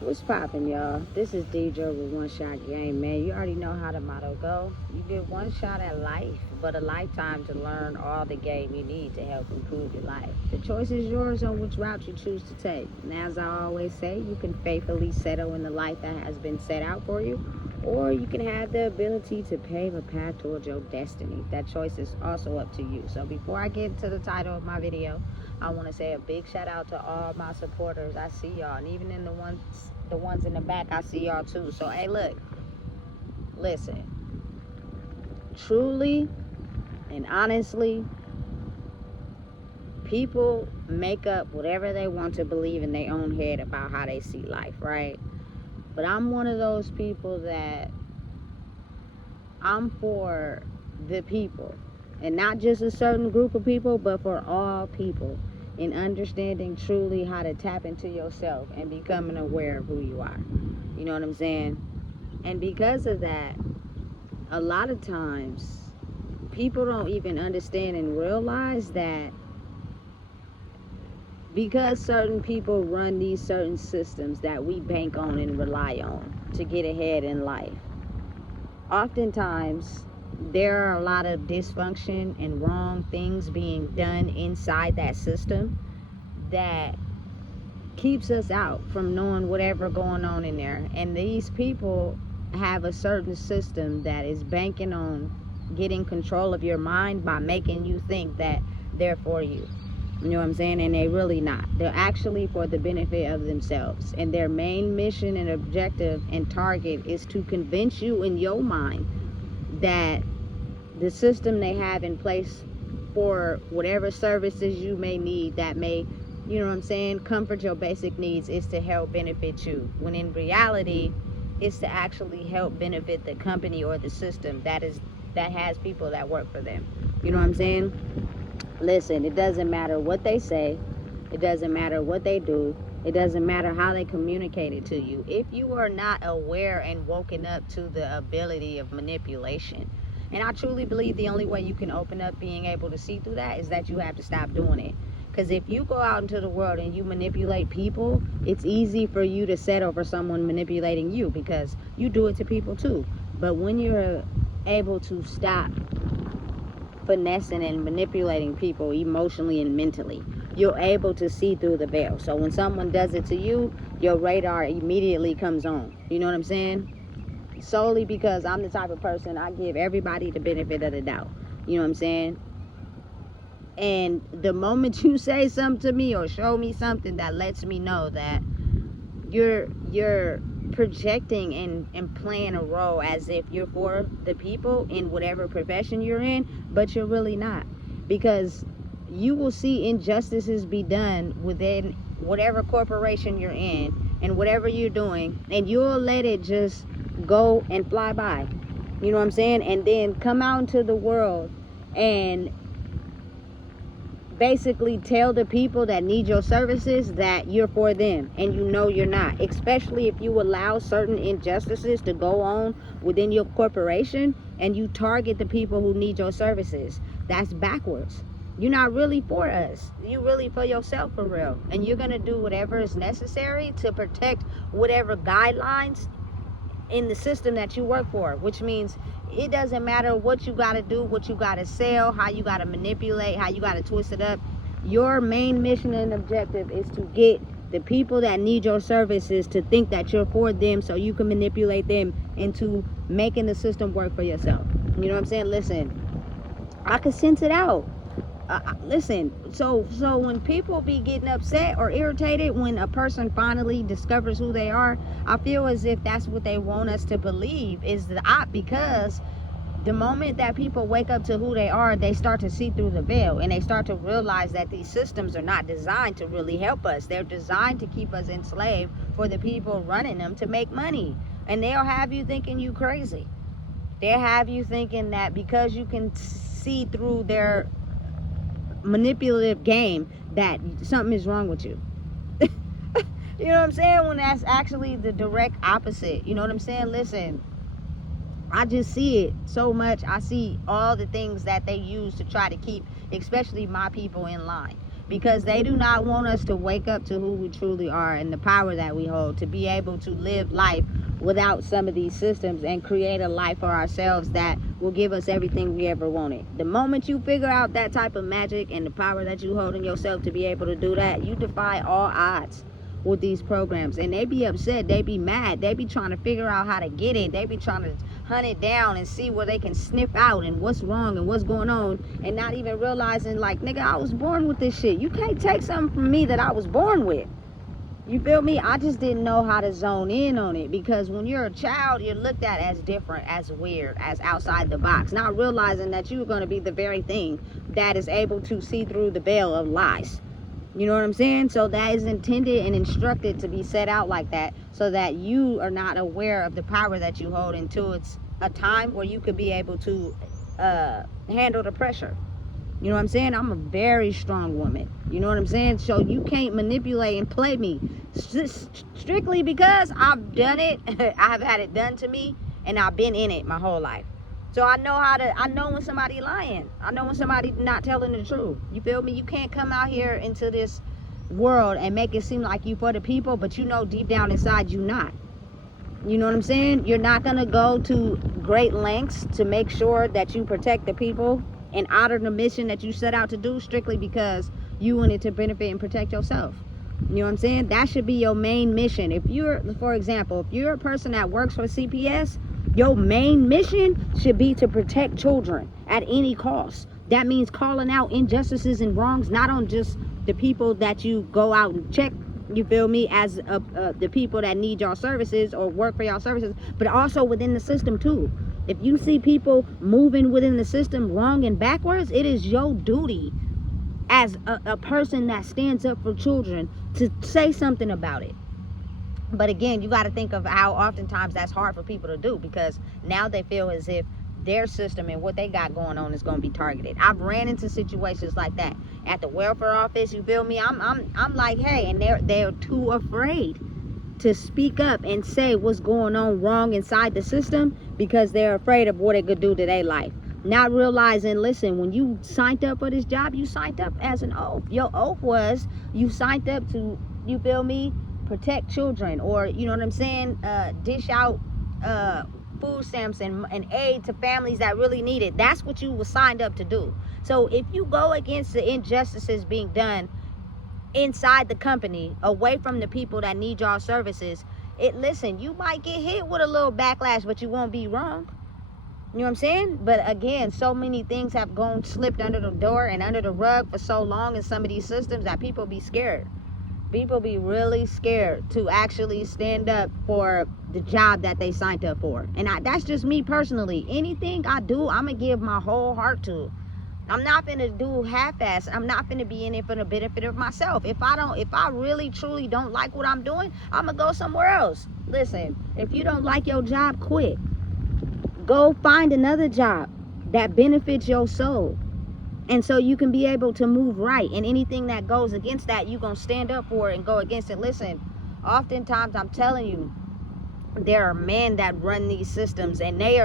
What's poppin', y'all? This is DJ with One Shot Game, man. You already know how the motto go. You get one shot at life, but a lifetime to learn all the game you need to help improve your life. The choice is yours on which route you choose to take. And as I always say, you can faithfully settle in the life that has been set out for you, or you can have the ability to pave a path towards your destiny. That choice is also up to you. So before I get to the title of my video, I want to say a big shout out to all my supporters. I see y'all, and even in the ones in the back, I see y'all too. So hey, look, listen, truly and honestly, people make up whatever they want to believe in their own head about how they see life, right? But I'm one of those people that I'm for the people, and not just a certain group of people, but for all people, in understanding truly how to tap into yourself and becoming aware of who you are. You know what I'm saying? And because of that, a lot of times people don't even understand and realize that because certain people run these certain systems that we bank on and rely on to get ahead in life, oftentimes there are a lot of dysfunction and wrong things being done inside that system that keeps us out from knowing whatever going on in there. And these people have a certain system that is banking on getting control of your mind by making you think that they're for you. You know what I'm saying? And they really not. They're actually for the benefit of themselves. And their main mission and objective and target is to convince you in your mind that the system they have in place for whatever services you may need that may, you know what I'm saying, comfort your basic needs, is to help benefit you. When in reality, it's to actually help benefit the company or the system that has people that work for them. You know what I'm saying? Listen, it doesn't matter what they say. It doesn't matter what they do. It doesn't matter how they communicate it to you. If you are not aware and woken up to the ability of manipulation, and I truly believe the only way you can open up being able to see through that is that you have to stop doing it. Because if you go out into the world and you manipulate people, it's easy for you to settle for someone manipulating you, because you do it to people too. But when you're able to stop finessing and manipulating people emotionally and mentally, you're able to see through the veil. So when someone does it to you, your radar immediately comes on. You know what I'm saying? Solely because I'm the type of person, I give everybody the benefit of the doubt. You know what I'm saying? And the moment you say something to me or show me something that lets me know that you're projecting and playing a role as if you're for the people in whatever profession you're in, but you're really not. Because you will see injustices be done within whatever corporation you're in and whatever you're doing, and you'll let it just go and fly by. You know what I'm saying? And then come out into the world and basically tell the people that need your services that you're for them, and you know you're not. Especially if you allow certain injustices to go on within your corporation and you target the people who need your services. That's backwards. You're not really for us. You're really for yourself, for real. And you're gonna do whatever is necessary to protect whatever guidelines in the system that you work for, which means it doesn't matter what you got to do, what you got to sell, how you got to manipulate, how you got to twist it up. Your main mission and objective is to get the people that need your services to think that you're for them, so you can manipulate them into making the system work for yourself. You know what I'm saying? Listen, I can sense it out. Listen, so when people be getting upset or irritated when a person finally discovers who they are, I feel as if that's what they want us to believe is the op, because the moment that people wake up to who they are, they start to see through the veil, and they start to realize that these systems are not designed to really help us. They're designed to keep us enslaved for the people running them to make money. And they'll have you thinking you crazy. They'll have you thinking that because you can see through their manipulative game that something is wrong with you. You know what I'm saying? When that's actually the direct opposite. You know what I'm saying? Listen, I just see it so much. I see all the things that they use to try to keep, especially my people, in line. because they do not want us to wake up to who we truly are and the power that we hold, to be able to live life without some of these systems and create a life for ourselves that will give us everything we ever wanted. The moment you figure out that type of magic and the power that you hold in yourself to be able to do that, you defy all odds with these programs. And they be upset, they be mad, they be trying to figure out how to get it, they be trying to hunt it down and see where they can sniff out and what's wrong and what's going on, and not even realizing, like, nigga, I was born with this shit. You can't take something from me that I was born with. You feel me? I just didn't know how to zone in on it, because when you're a child, you're looked at as different, as weird, as outside the box, not realizing that you're going to be the very thing that is able to see through the veil of lies. You know what I'm saying? So that is intended and instructed to be set out like that, so that you are not aware of the power that you hold until it's a time where you could be able to handle the pressure. You know what I'm saying? I'm a very strong woman. You know what I'm saying? So you can't manipulate and play me strictly because I've done it. I've had it done to me, and I've been in it my whole life. So I know when somebody lying. I know when somebody not telling the truth. You feel me? You can't come out here into this world and make it seem like you for the people, but you know deep down inside you not. You know what I'm saying? You're not going to go to great lengths to make sure that you protect the people and honor the mission that you set out to do strictly because you wanted to benefit and protect yourself. You know what I'm saying? That should be your main mission. If you're, for example, if you're a person that works for CPS, your main mission should be to protect children at any cost. That means calling out injustices and wrongs, not on just the people that you go out and check, you feel me, as the people that need your services or work for your services, but also within the system too. If you see people moving within the system wrong and backwards, it is your duty as a person that stands up for children to say something about it. But again, you got to think of how oftentimes that's hard for people to do, because now they feel as if their system and what they got going on is going to be targeted. I've ran into situations like that at the welfare office. You feel me? I'm like, hey, and they're too afraid to speak up and say what's going on wrong inside the system because they're afraid of what it could do to their life. Not realizing, listen, when you signed up for this job, you signed up as an oath. Your oath was you signed up to, you feel me, protect children, or, you know what I'm saying, dish out food stamps and aid to families that really need it. That's what you were signed up to do. So if you go against the injustices being done inside the company, away from the people that need your services, listen, you might get hit with a little backlash, but you won't be wrong. You know what I'm saying? But again, so many things have slipped under the door and under the rug for so long in some of these systems that people be scared. People be really scared to actually stand up for the job that they signed up for. And that's just me personally. Anything I do, I'm going to give my whole heart to. I'm not going to do half-ass. I'm not going to be in it for the benefit of myself. If I really, truly don't like what I'm doing, I'm going to go somewhere else. Listen, if you don't like your job, quit. Go find another job that benefits your soul. And so you can be able to move right. And anything that goes against that, you're going to stand up for it and go against it. Listen, oftentimes, I'm telling you, there are men that run these systems, and they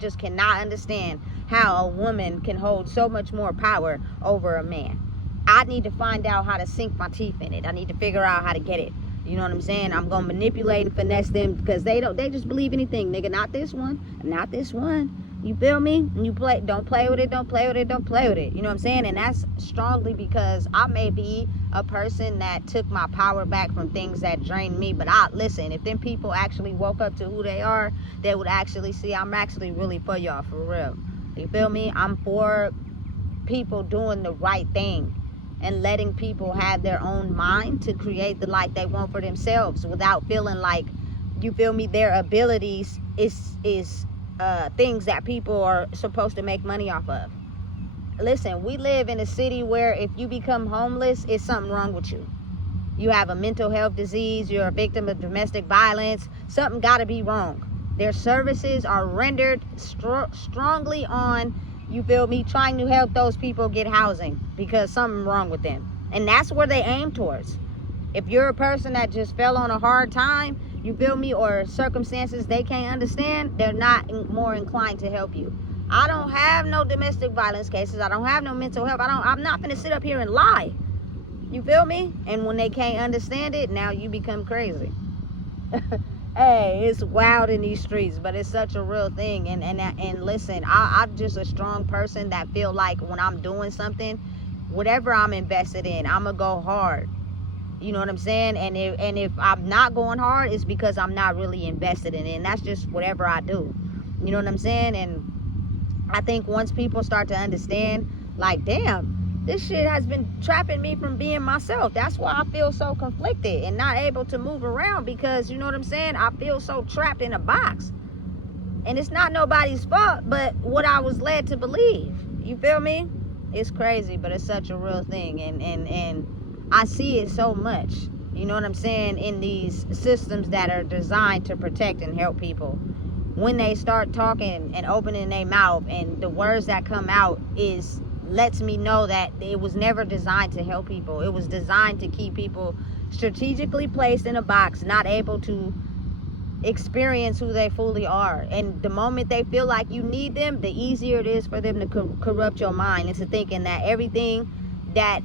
just cannot understand how a woman can hold so much more power over a man. I need to find out how to sink my teeth in it. I need to figure out how to get it. You know what I'm saying? I'm going to manipulate and finesse them because they just believe anything. Nigga, not this one. Not this one. You feel me? And don't play with it, don't play with it, don't play with it. You know what I'm saying? And that's strongly because I may be a person that took my power back from things that drained me. But listen, if them people actually woke up to who they are, they would actually see I'm actually really for y'all, for real. You feel me? I'm for people doing the right thing and letting people have their own mind to create the life they want for themselves without feeling like, you feel me, their abilities is things that people are supposed to make money off of. Listen, we live in a city where if you become homeless, it's something wrong with you. You have a mental health disease, you're a victim of domestic violence, something got to be wrong. Their services are rendered strongly on, you feel me, trying to help those people get housing because something wrong with them. And that's where they aim towards. If you're a person that just fell on a hard time, you feel me, or circumstances they can't understand, they're not more inclined to help you. I don't have no domestic violence cases. I don't have no mental health. I'm not gonna sit up here and lie. You feel me? And when they can't understand it, now you become crazy. Hey, it's wild in these streets, but it's such a real thing. And listen, I'm just a strong person that feel like when I'm doing something, whatever I'm invested in, I'm gonna go hard. You know what I'm saying? And if I'm not going hard, it's because I'm not really invested in it. And that's just whatever I do. You know what I'm saying? And I think once people start to understand, like, damn, this shit has been trapping me from being myself. That's why I feel so conflicted and not able to move around, because, you know what I'm saying, I feel so trapped in a box. And it's not nobody's fault but what I was led to believe. You feel me? It's crazy, but it's such a real thing. And I see it so much, you know what I'm saying, in these systems that are designed to protect and help people. When they start talking and opening their mouth, and the words that come out lets me know that it was never designed to help people. It was designed to keep people strategically placed in a box, not able to experience who they fully are. And the moment they feel like you need them, the easier it is for them to corrupt your mind into thinking that everything that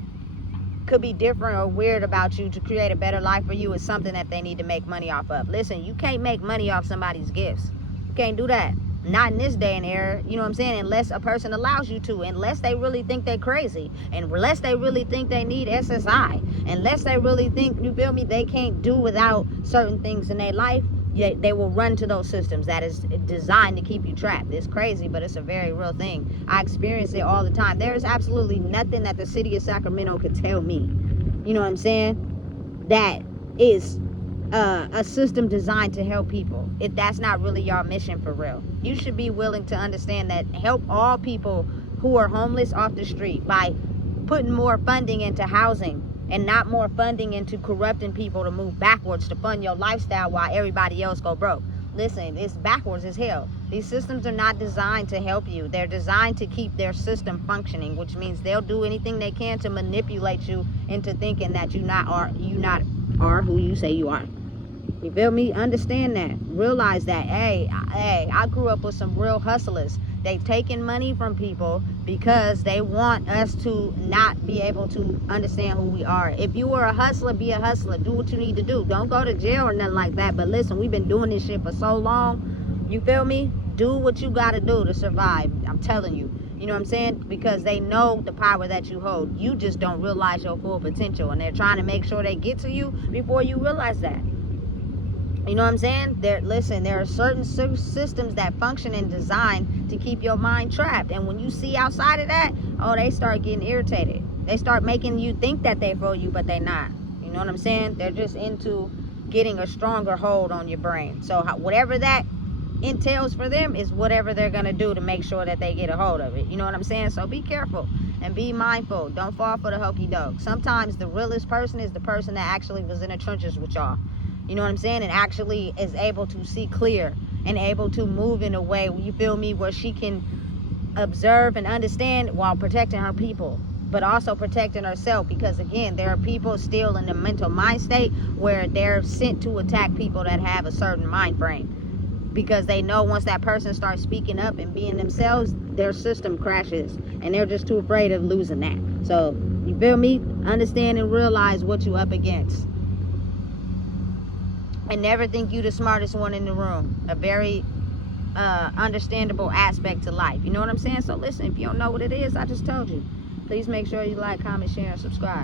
could be different or weird about you to create a better life for you is something that they need to make money off of. Listen, you can't make money off somebody's gifts. You can't do that. Not in this day and era, you know what I'm saying? Unless a person allows you to, unless they really think they're crazy, unless they really think they need SSI, unless they really think, you feel me, they can't do without certain things in their life, they will run to those systems that is designed to keep you trapped. It's crazy, but it's a very real thing. I experience it all the time. There is absolutely nothing that the city of Sacramento could tell me, you know what I'm saying, that is a system designed to help people. If that's not really your mission for real, you should be willing to understand that help all people who are homeless off the street by putting more funding into housing and not more funding into corrupting people to move backwards to fund your lifestyle while everybody else go broke. Listen, it's backwards as hell. These systems are not designed to help you. They're designed to keep their system functioning, which means they'll do anything they can to manipulate you into thinking that you not are who you say you are. You feel me? Understand that. Realize that. Hey, I grew up with some real hustlers. They've taken money from people because they want us to not be able to understand who we are. If you were a hustler, be a hustler. Do what you need to do. Don't go to jail or nothing like that. But listen, we've been doing this shit for so long. You feel me? Do what you got to do to survive. I'm telling you. You know what I'm saying? Because they know the power that you hold. You just don't realize your full potential. And they're trying to make sure they get to you before you realize that. You know what I'm saying? There are certain systems that function and designed to keep your mind trapped. And when you see outside of that, oh, they start getting irritated. They start making you think that they for you, but they're not. You know what I'm saying? They're just into getting a stronger hold on your brain. So whatever that entails for them is whatever they're going to do to make sure that they get a hold of it. You know what I'm saying? So be careful and be mindful. Don't fall for the hokey doke. Sometimes the realest person is the person that actually was in the trenches with y'all. You know what I'm saying? And actually is able to see clear and able to move in a way, you feel me, where she can observe and understand while protecting her people, but also protecting herself. Because again, there are people still in the mental mind state where they're sent to attack people that have a certain mind frame, because they know once that person starts speaking up and being themselves, their system crashes, and they're just too afraid of losing that. So you feel me? Understand and realize what you up against. And never think you the smartest one in the room. A very understandable aspect to life. You know what I'm saying? So listen, if you don't know what it is, I just told you. Please make sure you like, comment, share, and subscribe.